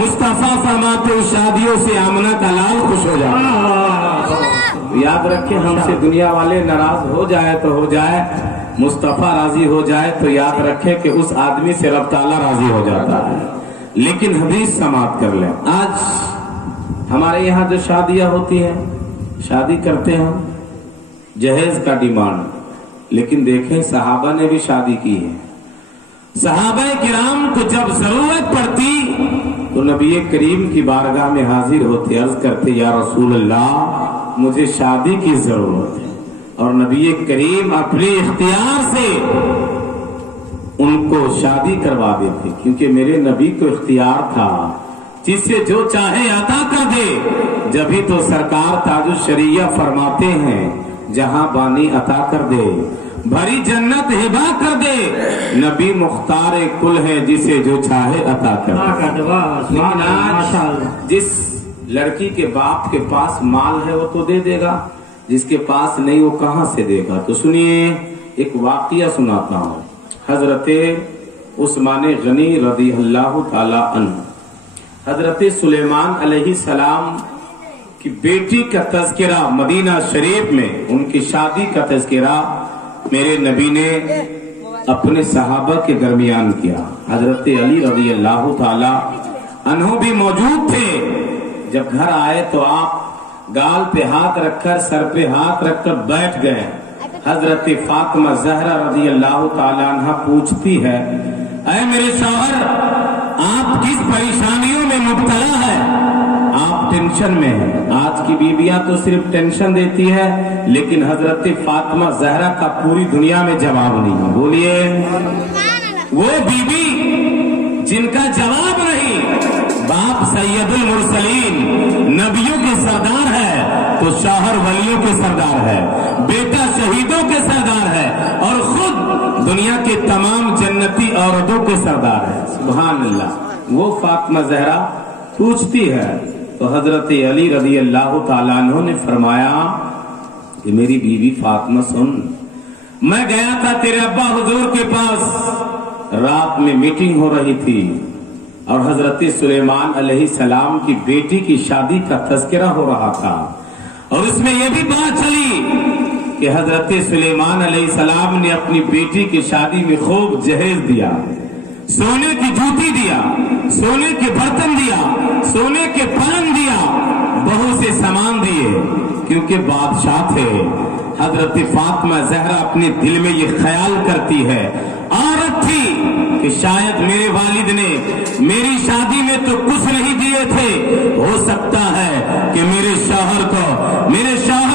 मुस्तफा फरमाते शादियों से आमना का लाल खुश हो जाए। याद रखें, हमसे दुनिया वाले नाराज हो जाए तो हो जाए, मुस्तफा राजी हो जाए तो याद रखें कि उस आदमी से रब ताला राजी हो जाता है। लेकिन हदीस समाप्त कर लें। आज हमारे यहाँ जो शादियां होती हैं, शादी करते हैं जहेज का डिमांड, लेकिन देखें सहाबा ने भी शादी की है। सहाबा किराम को जब जरूरत पड़ती तो नबी करीम की बारगाह में हाजिर होते, अर्ज करते या रसूल अल्लाह मुझे शादी की जरूरत है, और नबी करीम अपने इख्तियार से उनको शादी करवा देते, क्योंकि मेरे नबी को इख्तियार था जिससे जो चाहे अता कर दे। जभी तो सरकार ताजुल शरीया फरमाते हैं जहां बानी अता कर दे, भरी जन्नत हिबा कर दे, नबी मुख्तार कुल है जिसे जो चाहे अता कर दे। जिस लड़की के बाप के पास माल है वो तो दे देगा, जिसके पास नहीं वो कहां से देगा। तो सुनिए, एक वाकया सुनाता हूं। हजरते उस्मान गनी रज़ी अल्लाह ताला अन्हु, हजरते सुलेमान अलैहि सलाम की बेटी का तज़किरा मदीना शरीफ में, उनकी शादी का तज़किरा मेरे नबी ने अपने सहाबा के दरमियान किया। हजरते अली रज़ी अल्लाह ताला अन्हु भी मौजूद थे। जब घर आए तो आप गाल पे हाथ रखकर, सर पे हाथ रखकर बैठ गए। हजरत फातिमा ज़हरा रज़ी अल्लाह ताला अन्हा पूछती है, ऐ मेरे शौहर, आप किस परेशानियों में मुब्तला है? आप टेंशन में हैं। आज की बीबियां तो सिर्फ टेंशन देती है, लेकिन हजरत फातिमा ज़हरा का पूरी दुनिया में जवाब नहीं है। बोलिए, वो बीबी जिनका जवाब नहीं। बाप सैयदुल मुरसलीन, नबियों के सरदार है, तो शौहर वलियों के सरदार है, बेटा शहीदों के सरदार है, और खुद दुनिया के तमाम जन्नती औरतों के सरदार है। सुभान अल्लाह। वो फातिमा ज़हरा पूछती है तो हजरत अली रज़ी अल्लाह ताला अन्हु ने फरमाया कि मेरी बीवी फातिमा सुन, मैं गया था तेरे अब्बा हुजूर के पास, रात में मीटिंग हो रही थी और हजरत सुलेमान अलैहि सलाम की बेटी की शादी का तज़किरा हो रहा था, और उसमें यह भी बात चली कि हजरत सुलेमान अलैहि सलाम ने अपनी बेटी की शादी में खूब जहेज दिया, सोने की जूती दिया, सोने के बर्तन दिया, सोने के पलंग दिया, बहुत से सामान दिए, क्योंकि बादशाह थे। हजरत फातिमा ज़हरा अपने दिल में ये ख्याल करती है, औरत थी, कि शायद मेरे वालिद ने मेरी शादी में तो कुछ नहीं दिए थे, हो सकता है कि मेरे शौहर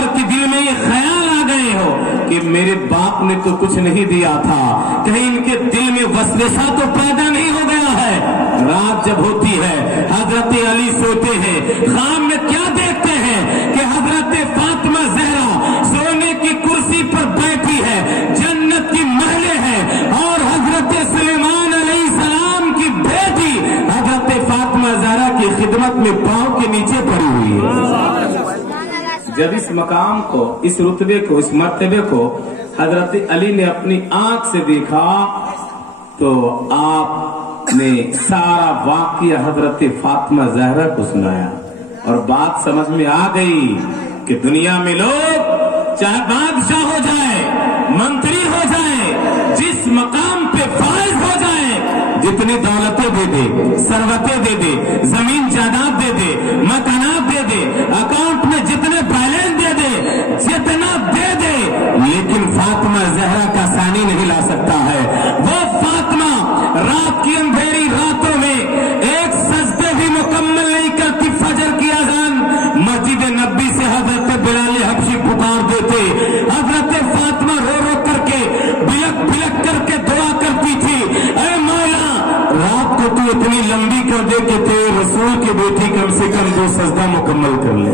के दिल में ये ख्याल आ गए हो कि मेरे बाप ने तो कुछ नहीं दिया था, कहीं इनके दिल में वसवसा तो पैदा नहीं हो गया है। रात जब होती है, हजरत अली सोते हैं, ख्वाब में क्या देखते हैं कि हजरत फातिमा ज़हरा सोने की कुर्सी पर बैठी है, जन्नत की महलें हैं, और हजरत सुलेमान अलैहि सलाम की बेटी हजरत फातिमा ज़हरा की खिदमत में पांव के नीचे पड़ी हुई है। जब इस मकाम को, इस रुतबे को, इस मर्तबे को हजरत अली ने अपनी आंख से देखा तो आपने सारा वाकया हजरत फातिमा ज़हरा को सुनाया, और बात समझ में आ गई कि दुनिया में लोग चाहे बादशाह हो जाए, मंत्री हो जाए, जिस मकाम पे फाइज हो जाए, जितनी दौलतें दे दे, सरवतें दे दे, जमीन जायदाद दे दे, मकानात दे दे, अकाउंट में जितने बैलेंस दे दे, जितना दे दे, लेकिन फातिमा ज़हरा का सानी नहीं ला सकता है। वो फातिमा रात की अंधेरी रातों में एक सजदे भी मुकम्मल नहीं करती। फजर की अज़ान मस्जिद नबी से हजरत बिलाल हबशी पुकार देते, हजरत फातिमा रो रो करके, बिलक बिलक करके दुआ करती थी, ऐ मौला रात को तू इतनी लंबी कर दे कि तेरे रसूल की बेटी कम से कम 2 सजदा मुकम्मल कर ले।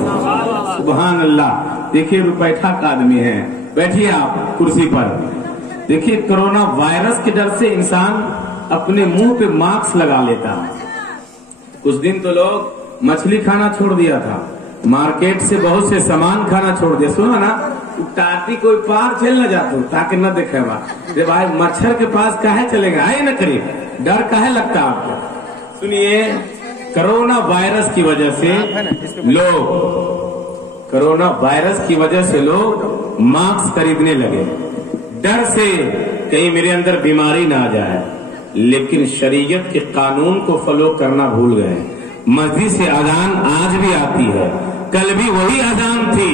सुभान अल्लाह। देखिए रुपैठा का आदमी है, बैठिए आप कुर्सी पर। देखिए कोरोना वायरस के डर से इंसान अपने मुंह पे मास्क लगा लेता है। कुछ दिन तो लोग मछली खाना छोड़ दिया था, मार्केट से बहुत से सामान खाना छोड़ दिया। सुना ना, टाटी कोई पार चल न जातो ताकि न देखे जब भाई मच्छर के पास काहे चलेगा, आए न करीब, डर काहे लगता आपको। सुनिए, कोरोना वायरस की वजह से लोग मास्क खरीदने लगे, डर से कहीं मेरे अंदर बीमारी ना आ जाए, लेकिन शरीयत के कानून को फॉलो करना भूल गए। मस्जिद से अजान आज भी आती है, कल भी वही अजान थी,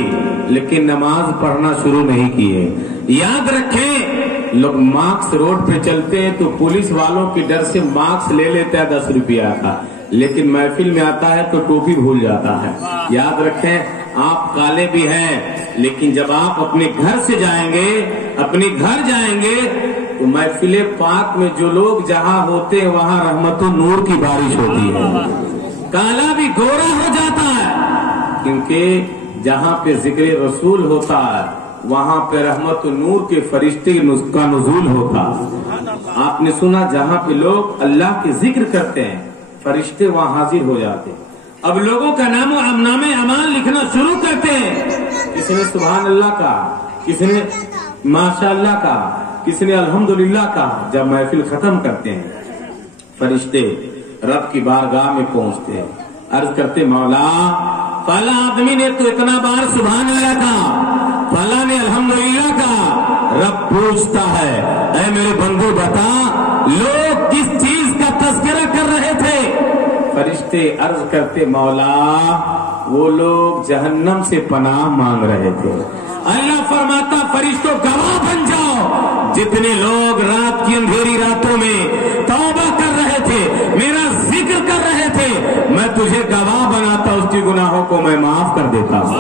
लेकिन नमाज पढ़ना शुरू नहीं किए। याद रखें, लोग मास्क रोड पे चलते हैं तो पुलिस वालों के डर से मास्क ले लेता है 10 रुपया का, लेकिन महफिल में आता है तो टोपी भूल जाता है। याद रखें, आप काले भी हैं, लेकिन जब आप अपने घर से जाएंगे तो महफिले पाक में जो लोग जहाँ होते हैं वहाँ रहमतुन नूर की बारिश होती है। काला भी गोरा हो जाता है, क्योंकि जहाँ पे जिक्र रसूल होता है वहाँ पे रहमतुन नूर के फरिश्ते का नुज़ूल होता है। आपने सुना, जहाँ पे लोग अल्लाह के जिक्र करते हैं फरिश्ते वहाँ हाजिर हो जाते हैं। अब लोगों का नामे अमाल लिखना शुरू करते हैं। किसी ने सुभान अल्लाह कहा, किसी ने माशाअल्लाह कहा, किसी ने अल्हम्दुलिल्लाह कहा। जब महफिल खत्म करते हैं, फरिश्ते रब की बारगाह में पहुंचते हैं, अर्ज करते, मौला फला आदमी ने तो इतना बार सुभान अल्लाह कहा, फला ने अल्हम्दुलिल्लाह कहा। रब पूछता है, ऐ मेरे बंधु बता, लोग किस चीज का तज़किरा कर रहे थे? फरिश्ते अर्ज करते, मौला वो लोग जहन्नम से पनाह मांग रहे थे। अल्लाह फरमाता, फरिश्तों गवाह बन जाओ, जितने लोग रात की अंधेरी रातों में तौबा कर रहे थे, मेरा जिक्र कर रहे थे, मैं तुझे गवाह बनाता, उसकी गुनाहों को मैं माफ कर देता हूँ।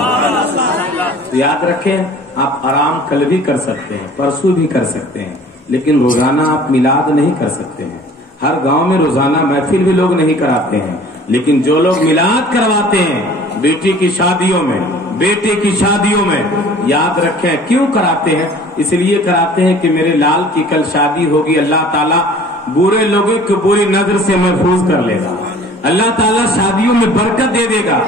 तो याद रखें, आप आराम कल भी कर सकते हैं, परसों भी कर सकते हैं, लेकिन रोजाना आप मिलाद नहीं कर सकते हैं। हर गांव में रोजाना महफिल भी लोग नहीं कराते हैं, लेकिन जो लोग मिलाद करवाते हैं बेटी की शादियों में, बेटे की शादियों में, याद रखें क्यों कराते हैं? इसलिए कराते हैं कि मेरे लाल की कल शादी होगी, अल्लाह ताला बुरे लोगों को बुरी नजर से महफूज कर लेगा, अल्लाह ताला शादियों में बरकत दे देगा।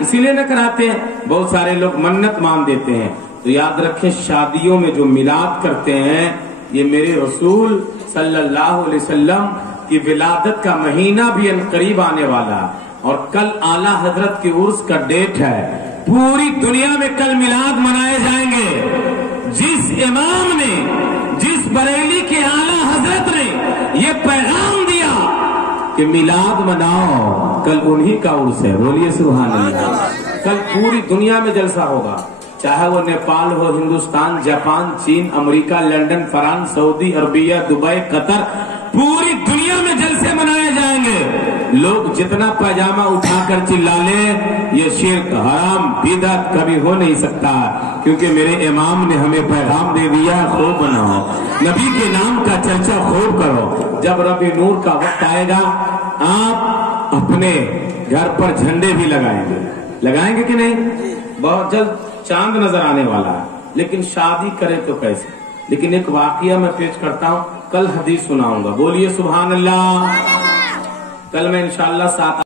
इसीलिए न कराते हैं। बहुत सारे लोग मन्नत मान देते हैं। तो याद रखें, शादियों में जो मिलाद करते हैं, ये मेरे रसूल सल्लल्लाहु अलैहि वसल्लम की विलादत का महीना भी अनकरीब आने वाला, और कल आला हजरत के उर्स का डेट है। पूरी दुनिया में कल मिलाद मनाए जाएंगे। जिस इमाम ने, जिस बरेली के आला हजरत ने ये पैगाम दिया कि मिलाद मनाओ, कल उन्हीं का उर्स है। बोलिए सुभान अल्लाह। कल पूरी दुनिया में जलसा होगा, चाहे वो नेपाल हो, हिंदुस्तान, जापान, चीन, America, London, France, Saudi Arabia, Dubai, Qatar, पूरी दुनिया में जलसे मनाए जाएंगे। लोग जितना पैजामा उठाकर चिल्ला ले, ये शिर्क, हराम, बिदअत कभी हो नहीं सकता, क्योंकि मेरे इमाम ने हमें पैगाम दे दिया, खूब बनाओ, नबी के नाम का चर्चा खूब करो। जब रबी नूर का वक्त आएगा, आप अपने घर पर झंडे भी लगाएंगे कि नहीं? बहुत जल्द चांद नजर आने वाला है, लेकिन शादी करे तो कैसे? लेकिन एक वाकया मैं पेश करता हूँ, कल हदीस सुनाऊंगा। बोलिए सुभान अल्लाह। कल मैं इंशाअल्लाह 7